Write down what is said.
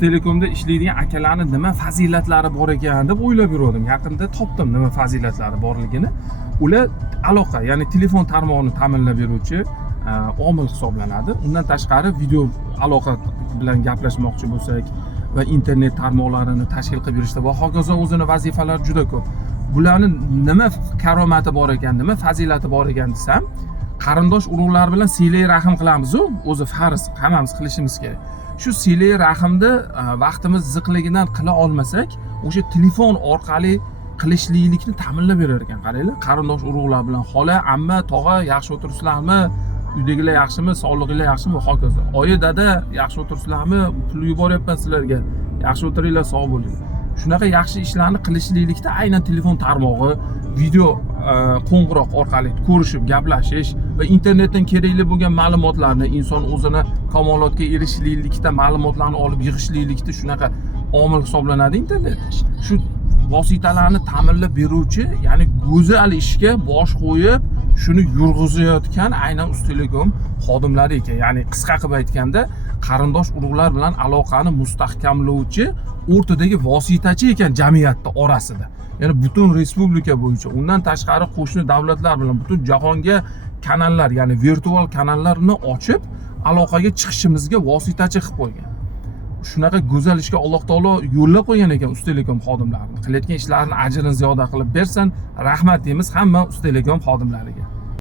Uztelekomda ishlaydigan akalarning nima fazilatlari bor ekan deb o'ylab yurdim. Yaqinda topdim nima fazilatlari borligini. Ular aloqa, ya'ni telefon tarmog'ini ta'minlab beruvchi omil hisoblanadi. Undan tashqari video aloqa bilan gaplashmoqchi bo'lsak va internet tarmoqlarini tashkil qilib berishda va hokazo o'zini vazifalari juda ko'p. Bularning nima karomati bor ekan, nima fazilati bor ekan desam, qarindosh urug'lar bilan silay rahim qilamiz-ku, o'zi farz, hammamiz qilishimiz kerak. Shu silay rahimni vaqtimiz ziqligidan qila olmasak, o'sha telefon orqali qilishlikni ta'minlab berar ekan. Qaranglar, qarindosh urug'lar bilan xola, amma, tog'a yaxshi o'tiribsizlarmi? Uydagilar yaxshimi? Sog'lig'inglar yaxshimi? Va hokazo. Oyi, dada yaxshi o'tiribsizlarmi? Pul yuboryapman sizlarga. Yaxshi o'tiringlar, sog' bo'linglar. Shunaqa yaxshi ishlarni qilishlikda aynan telefon tarmog'i, video qo'ng'iroq orqali ko'rishib, gaplashish va internetdan kerakli bo'lgan ma'lumotlarni inson o'zini kamolotga erishishlikda ma'lumotlarni olib yig'ishlikda shunaqa omil hisoblanadi internet. Shu vositalarni ta'minlab beruvchi, ya'ni go'zal ishga bosh qo'yib, shuni yurg'izayotgan aynan Uztelekom xodimlari ekan. Ya'ni qisqa qilib aytganda, qarindosh urug'lar bilan aloqani mustahkamlovchi o'rtadagi vositachi ekan jamiyatda orasida. Ya'ni butun respublika bo'yicha, undan tashqari qo'shni davlatlar bilan butun jahonga kanallar, ya'ni virtual kanallarni ochib, aloqaga chiqishimizga vositachi qilib qo'ygan. Shunaqa go'zal ishga Alloh taolo yo'llab qo'ygan ekan Uztelekom xodimlarini. Qilayotgan ishlarini ajrini ziyoda qilib bersin. Rahmat deymiz hamma Uztelekom xodimlariga.